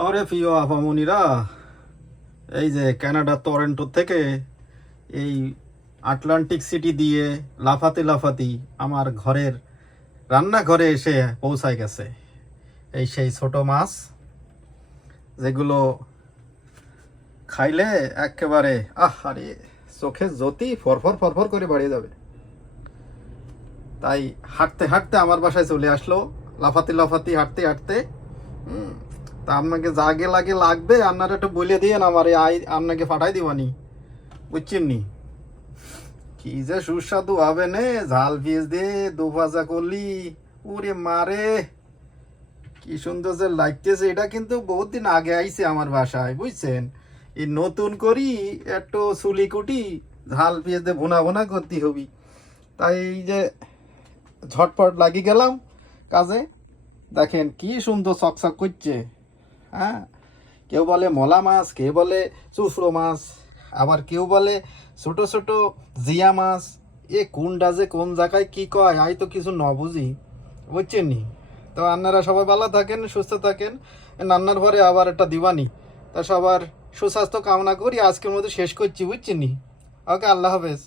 আরে প্রিয় আপামনিরা, এই যে কানাডা টরন্টো থেকে এই আটলান্টিক সিটি দিয়ে লাফাতে লাফাতি আমার ঘরের রান্নাঘরে এসে পৌঁছায় গেছে এই সেই ছোট মাছ, যেগুলো খাইলে একেবারে আরে চোখে জ্যোতি ফরফর ফরফর করে বাড়িয়ে যাবে। তাই হাঁটতে হাঁটতে আমার বাসায় চলে আসলো, লাফাতে লাফাতে হাঁটতে হাঁটতে। তা আপনাকে জাগে লাগবে, আপনারা একটু বলে দিয়ে আমার আপনাকে পাঠাই দিবানি, বুঝছেন নি? কি যে সুস্বাদু হবে নে, ঝাল পেঁয়াজ দিয়ে দু ভাজা করলি, ওরে মারে কি সুন্দর যে লাগতেছে। এটা কিন্তু বহুত দিন আগে আইছে আমার বাসায়, বুঝছেন? এই নতুন করি একটু চুলি কুটি ঝাল পেঁয়াজ দিয়ে ভুনা ভুনা করতে হবি। তাই এই যে ঝটপট লাগি গেলাম কাজে। দেখেন কি সুন্দর চকচক করছে। হ্যাঁ, কেউ বলে মলা মাছ, কেউ বলে চুফড়ো মাছ, আবার কেউ বলে ছোট ছোট জিয়া মাছ। এ কোনটা যে কোন জায়গায় কি কয় আই তো কিছু ন বুঝি, বুঝছেন নি? তো আপনারা সবাই ভালো থাকেন, সুস্থ থাকেন। রান্নার পরে আবার একটা দিবানি। তা সবার সুস্বাস্থ্য কামনা করি, আজকের মতো শেষ করছি, বুঝছেন নি? ওকে, আল্লাহ হাফেজ।